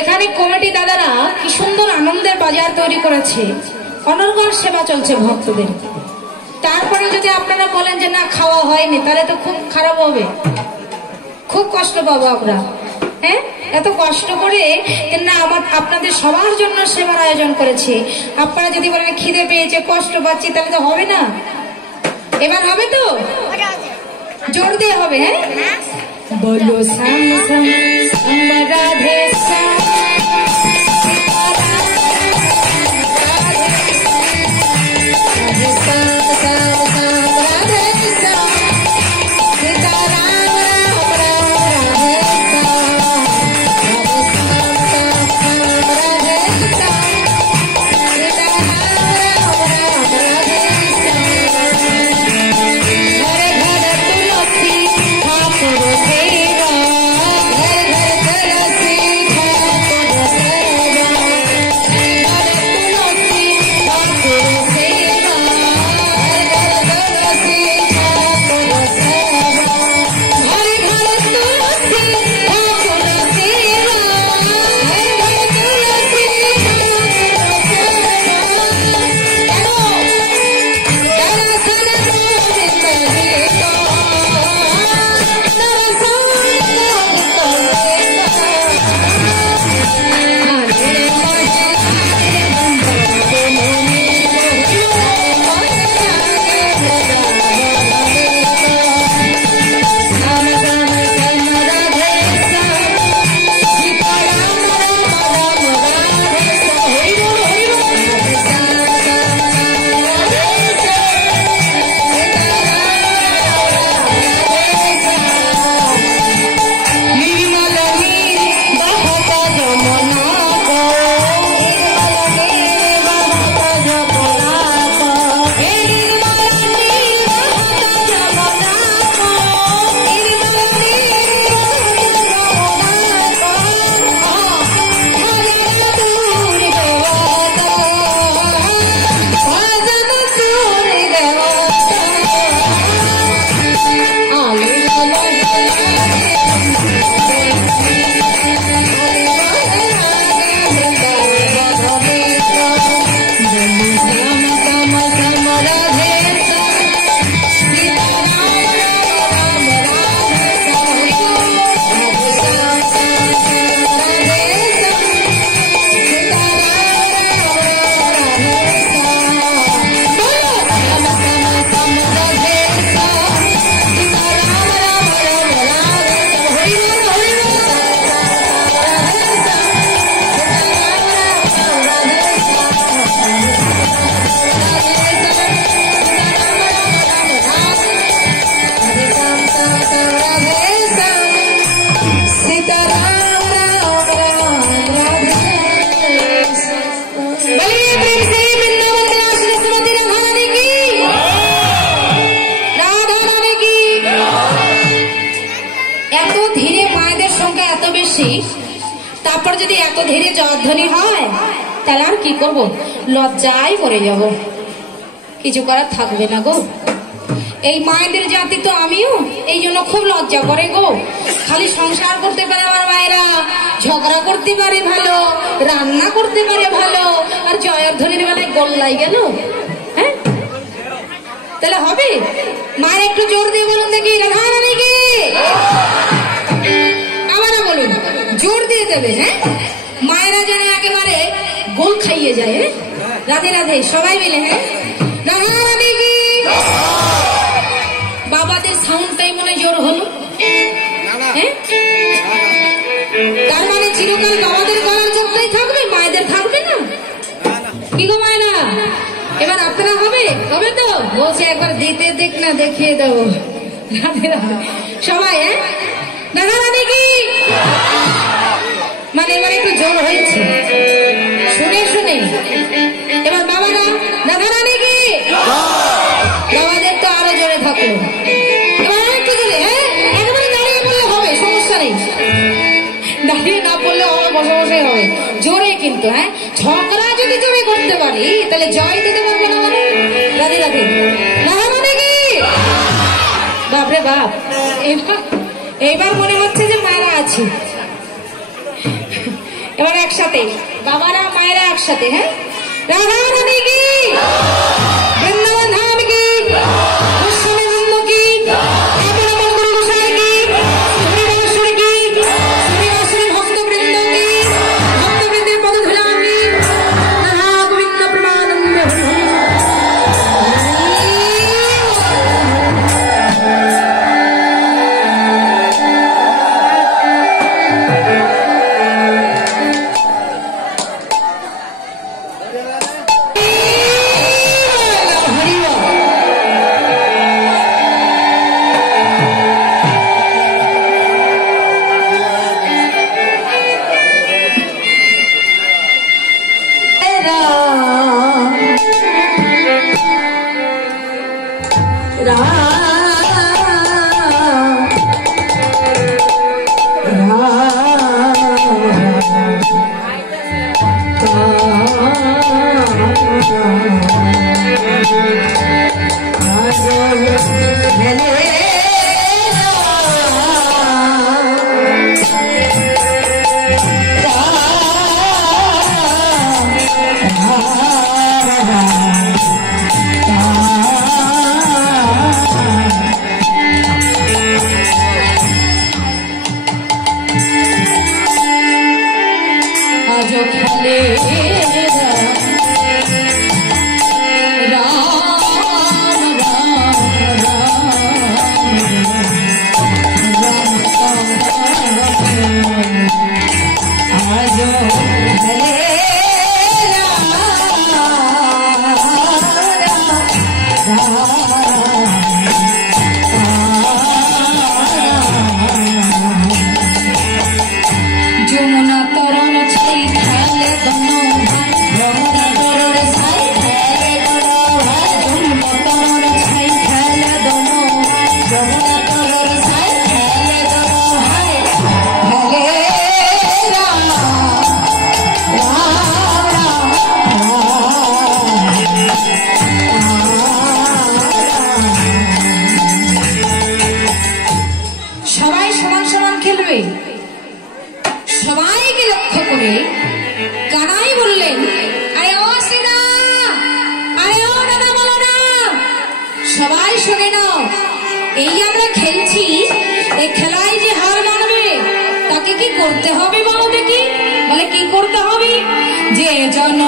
এখানে কমিটি দাদারা কি সুন্দর আনন্দের বাজার তৈরি করেছে, অনর্গল সেবা চলছে ভক্তদের। তারপরে যদি আপনারা বলেন যে না খাওয়া হয়নি, তাহলে তো খুব খারাপ হবে, খুব কষ্ট পাবো আমরা। হ্যাঁ, এত কষ্ট করে না আপনাদের সবার জন্য সেবার আয়োজন করেছে, আপনারা যদি বলেন খিদে পেয়েছে কষ্ট পাচ্ছি, তাহলে তো হবে না। এবার হবে তো, জোর দিয়ে হবে। হ্যাঁ, বলো শ্যাম শ্যাম শ্যাম রাধে শ্যাম। তারপর যদি এত ধীরে জয়ধ্বনি হয়, তাহলে আর কি করবো, লজ্জায় পড়ে যাব, কিছু করার থাকবে না গো। এই মায়েদের জাতি তো আমিও, এই জন্য খুব লজ্জা করে গো। খালি সংসার করতে পারে আমার মায়েরা, ঝগড়া করতে পারে ভালো, রান্না করতে পারে ভালো, আর জয়ধ্বনির বেলায় গোল্লাই গেল। হ্যাঁ, তাহলে হবে? মায়ের একটু জোর দিয়ে বলুন দেখি, রাধা রানী কি? আবার বলুন, জোর দিয়ে দেবে। হ্যাঁ, মায়েরা যেন একেবারে গোল খাইয়ে যায়। রাধে রাধে সবাই মিলে। হ্যাঁ, রাধা রানী কি? বাবাদের সাউন্ডটাই মনে জোর হলো। তার মানে চিরকাল বাবাদের গলার চোখটাই থাকবে, মায়েদের থাকবে না। কি গো মায়েরা, এবার আপনারা হবে? হবে তো? বলছে একবার দিতে দেখ না, দেখিয়ে দেবো। রাধে রাধে সবাই। হ্যাঁ, রাধা রানী কি? মানে এবার একটু জোর হয়েছে। শুনে শুনে এবার বাবারা রাধারানী কি বাবাদের তো আরো জোরে থাকলো। এবার একটু জোরে, হ্যাঁ একেবারে দাঁড়িয়ে পড়লে হবে, সমস্যা নেই, দাঁড়িয়ে না পড়লে হবে, বসে বসে হবে, জোরে কিন্তু। হ্যাঁ ঝগড়া যদি জোরে করতে পারি তাহলে জয় দিতে পারবো না মানে। রাধে রাধে রাধারানী কি বাপরে বাপ। এবার মনে হচ্ছে যে মায়েরা আছে। এবার একসাথে বাবারা মায়েরা একসাথে, হ্যাঁ রাধারানী কি বৃন্দাবন ধাম কি গোস্বামী বৃন্দ কি আপন গুরু গোসাই কি শ্রীবাসুর কি শ্রীবাসুর ভক্ত বৃন্দ কি ভক্তবৃন্দের পদধূলা কি রাধা গোবিন্দ প্রেমানন্দ। সবাইকে লক্ষ্য করে কানাই বললেন, আরে ও শ্রীদা, আরে ও দাদা বলো না, সবাই শোনে নাও, এই আমরা খেলছি, এই খেলায় যে হার মানবে তাকে কি করতে হবে বলো দেখি। বলে কি করতে হবে? যে জন